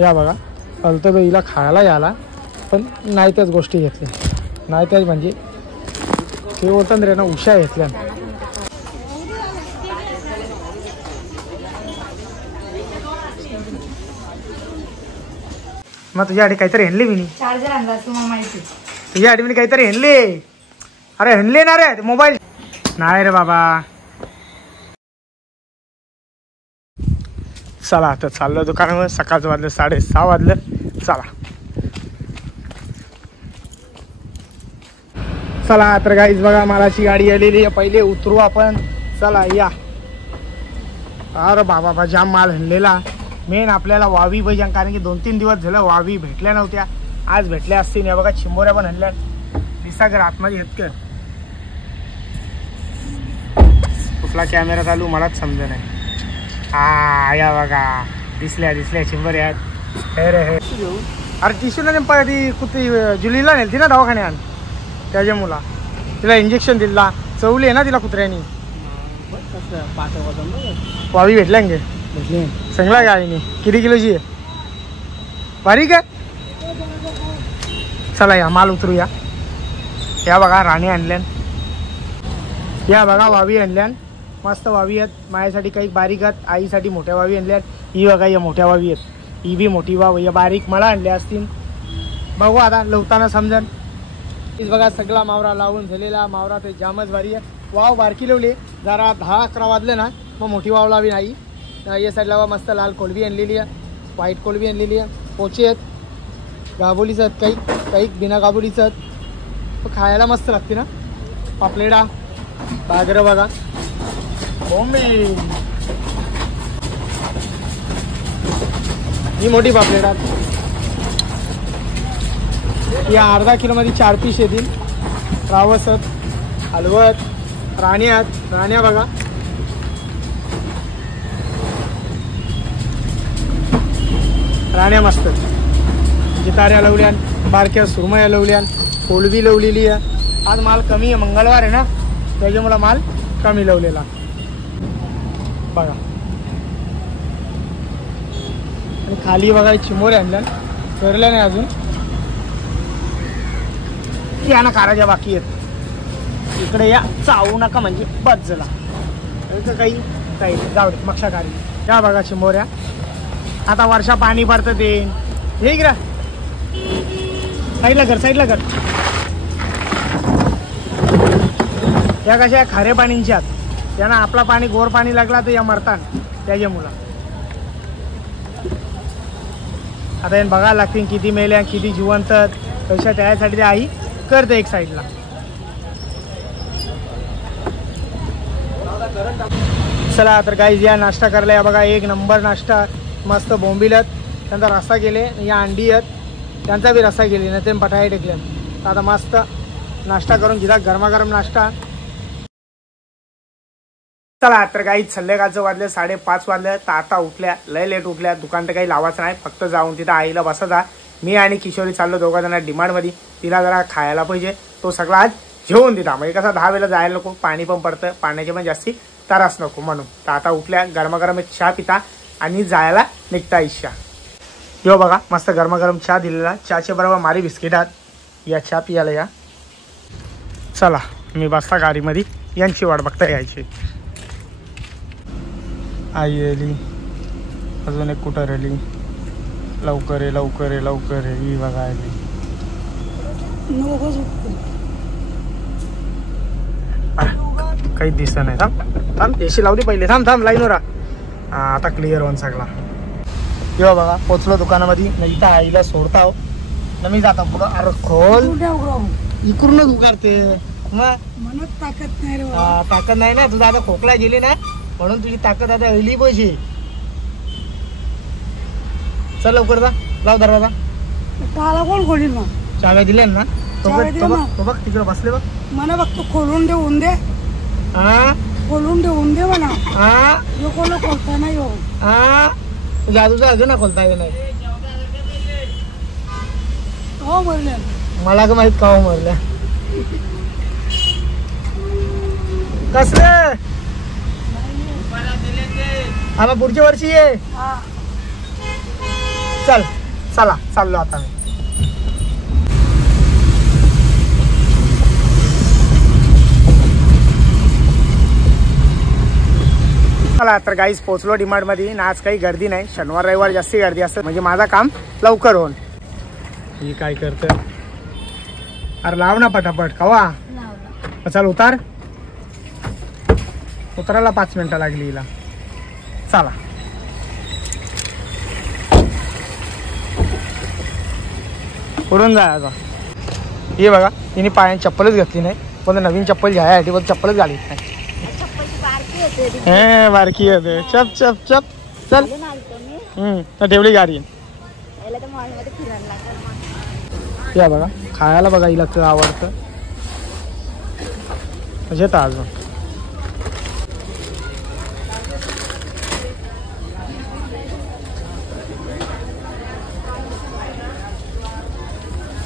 या बघा अलतबईला खायला याला, पण नाही त्याच गोष्टी घेतल्या, नाही त्याच म्हणजे ते होतं रे ना उशा घेतल्या. मग तुझ्यासाठी काहीतरी हेणली मी चार्जर आणला तुम्हाला माहिती, तुझ्यासाठी मी काहीतरी हेणली. अरे हेणली ना रे मोबाईल नाही रे बाबा. चला आता चाललं दुकानावर, सकाळचं वाजलं 6:30 वाजलं. चला चला तर गाईज बघा मालाची गाडी आलेली आहे, पहिले उतरू आपण. चला या. अरे बाबा जाम माल हणलेला. मेन आपल्याला वावी पाहिजे, कारण की 2-3 दिवस झालं वावी भेटल्या नव्हत्या, आज भेटल्या असतील. या बघा चिंबोऱ्या पण हणल्या. दिसागर आतमध्ये आहेत का कुठला कॅमेरा चालू मलाच समज नाही. हा या बघा दिसल्या चिंबोऱ्या. हे रे हे अरे टिशूला नेमका ती कुठे जुलीला नेलती ना दवाखान्यात, त्याच्या मुला तिला इंजेक्शन दिला, चवली आहे ना तिला कुत्र्यानी. वावी भेटल्या गे चांगला गाडीने. किती किलोची आहे? बारीक आहे. चला या माल उतरूया. या बघा राणी आणल्यान, या बघा वावी आणल्यान, मस्त वावी आहेत. माझ्यासाठी काही बारीक आहेत, आईसाठी मोठ्या वावी आणल्यात. ही बघा या मोठ्या वावी आहेत, ही बी मोठी वाव. या बारीक मला आणल्या असतील, बघू आता लवताना समजन. बघा सगळा मावरा लावून झालेला. मावरा ते जामच भारी आहे. वाव बारकी लावली, जरा 10-11 वाजले ना मग मोठी वाव लावी नाही. या साईडला मस्त लाल कोलबी आणलेली आहे, व्हाईट कोलबी आणलेली आहे. पोचे आहेत, गाबोलीच आहेत, काही बिना गाबोलीच आहेत. खायला मस्त लागते ना. पापलेडा बागर बघा, बोंबी ही मोठी पापलेडा. या अर्धा किलोमध्ये 4 पीस येतील. रावस आहेत, हलवत, राणी आहेत. राण्या बघा राण्या मस्त. जिताऱ्या लवल्यान, बारक्या सुरमया लवल्यान, कोलबी लवलेली आहे. आज माल कमी आहे, मंगळवार आहे ना त्याच्यामुळे माल कमी लवलेला बघा. आणि खाली बघा चिमोरे आणल्या, करल्या नाही अजून. या ना काराच्या बाकी आहेत. इकडे या चावू नका म्हणजे बस झाला. काही जाऊ दे मक्षाकारी. या बघा चिंबोऱ्या. आता वर्षा पाणी भरतं ते हे गिरा साईडला कर. या कशा खारे पाणींच्या त्यांना आपला पाणी गोर पाणी लागला तर या मरतात त्याच्या मुला. आता यांना बघायला लागतील किती मेल्या किती जिवंत कशा, त्यासाठी ते आई करते एक साईडला. चला तर गाईज या नाश्ता करायला. या बघा एक नंबर नाश्ता, मस्त बोंबिलत त्यांचा रस्सा केले. या अंडी आहेत त्यांचा बी रस्सा केली, नाही ते बटाटे टेकले. आता मस्त नाश्ता करून घेता, गरमागरम नाश्ता. चला तर गाईज संध्याकाळचं वाजले 5:30 वाजले. तर आता उठल्या, लय लेट उठल्या. दुकान तर काही लावायचं नाही, फक्त जाऊन तिथं आईला बसायचा. मी आणि किशोरी चाललो 2 जण डिमांडमध्ये. तिला जरा खायला पाहिजे, तो सगळा आज जेवून देता. म्हणजे कसं 10 वेळेला जायला नको, पाणी पण पडतं, पाण्याची पण जास्ती त्रास नको म्हणून. तर आता उठल्या, गरमागरम एक चहा पिता आणि जायला निघता इच्छा. यो बघा मस्त गरमागरम चहा दिलेला. चहाच्या बरोबर मारी बिस्किट आहेत. या चहा पियाला या. चला मी बसता गाडीमध्ये, यांची वाट बघता यायची. आई आली, अजून एक कुठं राहिली. लवकर ये ही बघा आली. काही दिसत नाही. थांब एसी लावली पहिले. थांब लाईनवर. आता क्लिअर होऊन सगळा. किंवा बघा पोचलो दुकानामध्ये. नाही तर आईला सोडता हो ना मी जाता पुढं. अरे खोल इकडूनच उगारते मग. ताकद नाही ना तुझा. आता खोकला गेली ना म्हणून तुझी ताकद आता अली पाहिजे. चल लवकर जा, लाव दरवाजा. कोण खोलील मग? चाव्या दिल्या ना. तो बघ तिकडे बसले बघ. मला बघतो खोलून देऊन दे. हा खोलून देऊन दे मला. हा कोण खोलता नाही हो. हा जादूचा अजून ना खोलता येईल नाही. हो मरले मला का माहित का मरल्या. कसले आता पुढच्या वर्षी ये. चल चला चाललो आता मी. चला तर गाईस पोचलो डीमार्ट मध्ये. आज काही गर्दी नाही, शनिवार रविवार जास्ती गर्दी असते म्हणजे माझा काम लवकर होऊन. ही काय करत अरे लाव ना पटापट कवा. चल उतार. उतरायला 5 मिनिटं लागली हिला. चला उडून जायचा. हे बघा तिने पायाने चप्पलच घेतली नाही, पण नवीन चप्पल घ्यायसाठी पण चप्पलच घालीत नाही. हे बारकी होते. चप चप चप चल. ठेवली गाडी. या बघा खायला बघा हिला तर आवडतं म्हणजे अजून.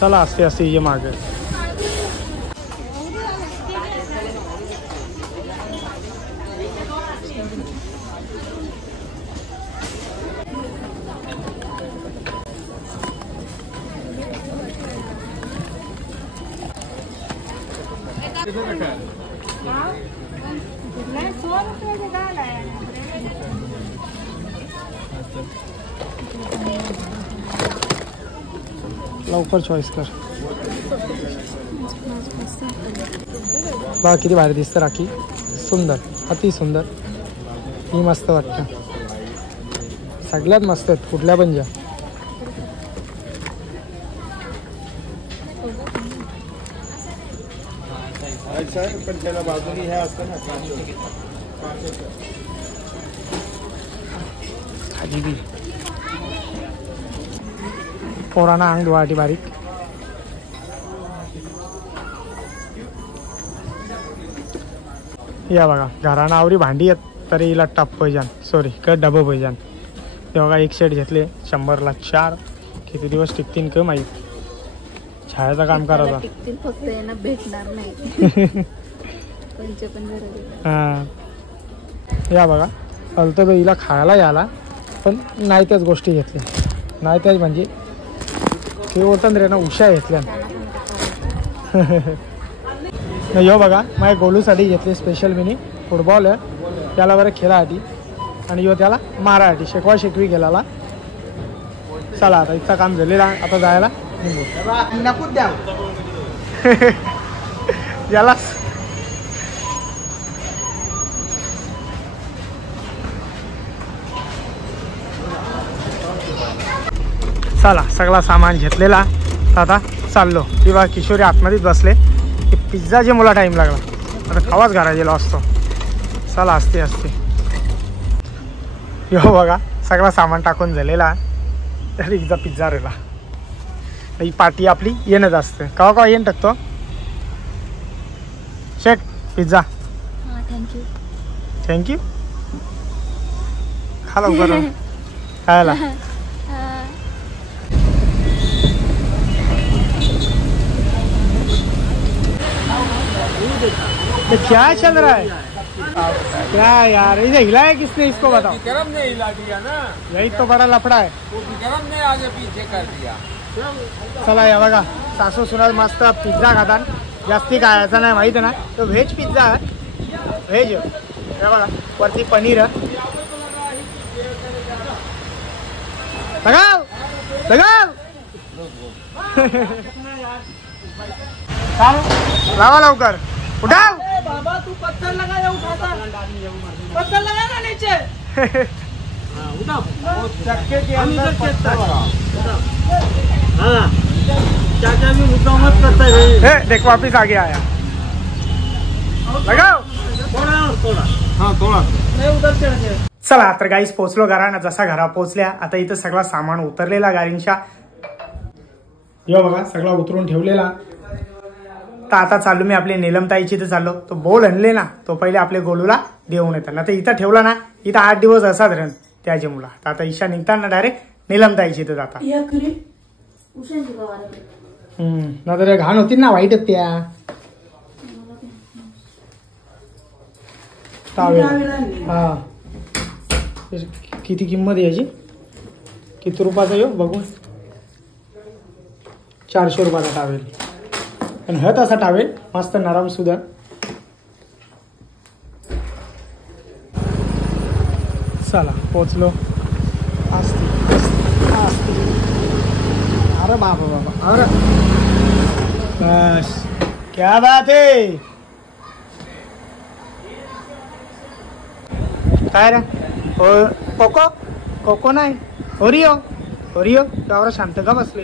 चला असते असते ये मागे. लवकर चॉईस कर. बघा किती भारी दिसतं राखी. सुंदर, अति सुंदर. ही मस्त वाटतं. सगळ्यात मस्त आहेत कुठल्या पण ज्या. पण त्याला बाजूनी हे असतं ना खाली बी पोरांना अंग धुवाटी बारीक. या बघा घराना आवरी भांडी आहेत तरी हिला टप पैजान सॉरी डबं पैजान. ते बघा एक सेट घेतले 100ला 4. किती दिवस टिकतील का माहीत. छायाचं काम करायचं फक्त यांना भेटणार नाही. हा या बघा चालतं हिला खायला याला पण नाही त्याच गोष्टी घेतल्या. नाही त्याच म्हणजे ते होतं रे ना उशा घेतल्या. यो बघा माझ्या गोलूसाठी घेतले स्पेशल मिनी फुटबॉल आहे त्याला बरं खेळासाठी आणि यो त्याला मारासाठी शिकवा शिकवी गेला. चला आता इथं काम झालेला आता जायला नकूच द्या याला. चला सगळा सामान घेतलेला आता चाललो. किंवा किशोरी आतमध्येच बसले. पिझ्झा जे मला टाईम लागला आता खावाच घरा गेलो असतो. चला असते असते. यो बघा सगळा सामान टाकून झालेला तरी एकदा पिझ्झा राहिला. ही पार्टी आपली येणंच असते. कवा कवा येणं टाकतो. शेट पिझ्झा. थँक्यू. थँक्यू. खा लवकर खायला. क्या चल रहा है क्या यार. इसे हिलाया किसने इसको बताओ. विक्रम ने हिला दिया ना. यही तो बड़ा लफड़ा है. विक्रम ने आगे पीछे कर दिया. चला या बघा सासू सुनाल मस्त पिझ्झा खातात. जास्ती खायचा नाही माहिती ना. तो व्हेज पिझ्झा आहे. व्हेज हे बघा वरती पनीर लगाव लगाव. लावा लवकर उठाव. बाबा तू पत्थर लगा उठाता. पत्थर लगा ना नीचे. उठाओ. चक्के के अंदर पत्थर. हाँ चाचा भी हुकूमत करता है. देख वापिस आगे आया. लगाओ थोड़ा. हाँ थोड़ा. मैं उधर चढ़ गया. चला तर गाईस पोचलो घराना. जसा घरा पोचल्या आता इथं सगळा सामान उतरलेला गाडींच्या. यो बघा सगळा उतरून ठेवलेला. तर आता चाललो मी आपले नीलमताईची तर चाललो. तो बोल आणले ना तो पहिले आपले गोलूला देऊन येतात ना. तर इथं ठेवला ना इथं 8 दिवस असाच राहन त्याच्या मुला. तर आता ईशा निघताना डायरेक्ट नीलमताईची तर जाता. ना तर घाण होती ना वाईट त्या टावेल. हा किती किंमत याची किती रुपयाचा येऊ बघू. 400 रुपयाचा टावेल. आणि हा तसा टावेल मस्त नरम सुद्धा. चला पोचलो. अरे बाबा बाबा अरे बस क्या बात आहे. काय रे कोको कोको नाही ओरिओ ओरिओ त्यावर शांत का बसले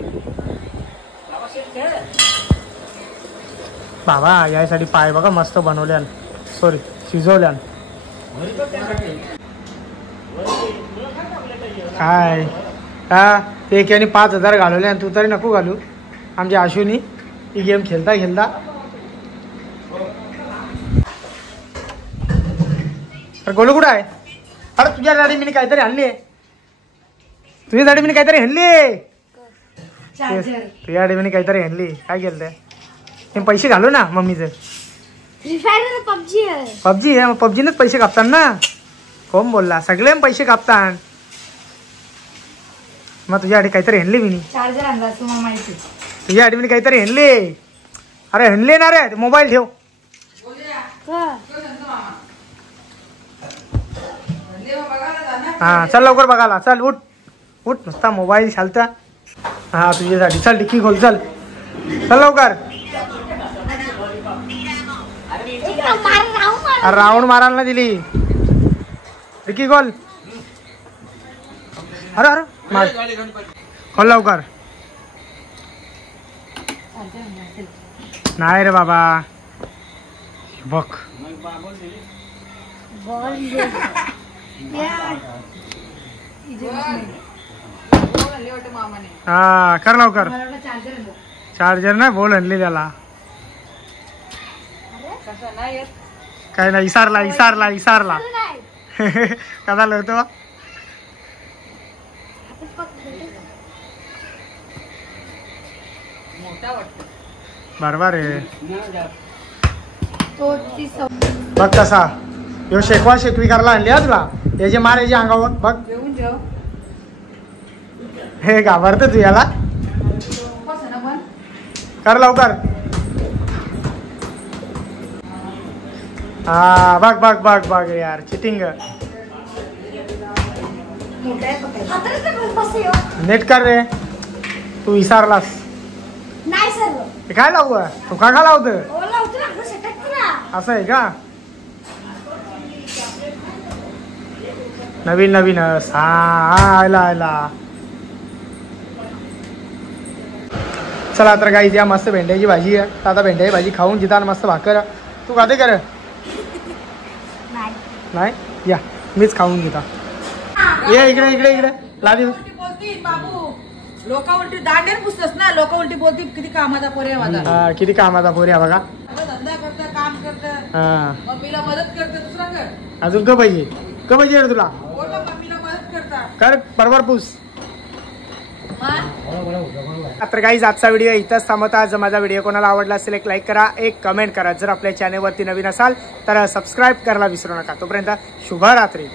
बाबा. यासाठी पाय बघा मस्त बनवल्यान सॉरी शिजवल्यान. काय हा ते एकाने 5,000 घालवले आणि तू तरी नको घालू. आमच्या आशूनी ही गेम खेळता खेळता. अरे गोलू कुठं आहे. अरे तुझ्या गाडी मी काहीतरी आणली. तुझ्या गाडी मी काहीतरी आणली. तुझ्या गाडी मी काहीतरी आणली. काय केलं ते पैसे घालू ना मम्मीचं. पबजी आहे. पबजी आहे. पबजीनेच पैसे कापतात ना. कोण बोलला सगळे पैसे कापतात. मग तुझ्यासाठी काहीतरी हणली मी. चार्जर आणला तुम्हाला माहिती. तुझ्यासाठी मी काहीतरी हणली. अरे हणले ना रे मोबाईल ठेव. हा चल लवकर बघायला चल. उठ उठ नुसता मोबाईल चालता. हा तुझ्यासाठी चल डिक्की खोल चल. चल लवकर. राऊंड मारायला दिली. डिक्की खोल. अरे अरे मार खोल लवकर. नाही रे बाबा बघ. हा कर लवकर. चार्जर नाही बोल आणली त्याला. काय नाही इसारला इसारला इसारला. कसा लागतो बरोबर आहे. बघ कसा यो शेकवा शेकवी करायला आणली हा तुला. याचे मार याच्या अंगावर बघ. हे घाबरत तू याला. कर लवकर. हा बघ बघ बघ बघ यार चिटिंग. नेट कर रे. तू विसरलास. काय लावू तू का लावत असं आहे का. नवीन नवीनच. हा आयला आयला. चला तर काही द्या मस्त भेंड्याची भाजी आहे. आता भेंड्याची भाजी खाऊन जिता मस्त भाकर. तू खाते कर नाही या मीच खाऊन घेता. ये इकडे इकडे इकडे लादी. लोक उलटी दांडेर पुसतस ना. लोक उलटी बोलती किती कामाचा पोरे माझा. किती कामाचा पोरी आहे बघा. धंदा करतं काम करतं. मम्मीला मदत करते. दुसरा कर अजून का पाहिजे का पाहिजे रे तुला. मम्मीला मदत करता कर बरोबर पूस. तर काही आजचा व्हिडिओ इथंच थांबवता. जर माझा व्हिडिओ कोणाला आवडला असेल एक लाईक करा एक कमेंट करा. जर आपल्या चॅनलवरती नवीन असाल तर सबस्क्राईब करायला विसरू नका. तोपर्यंत शुभरात्री.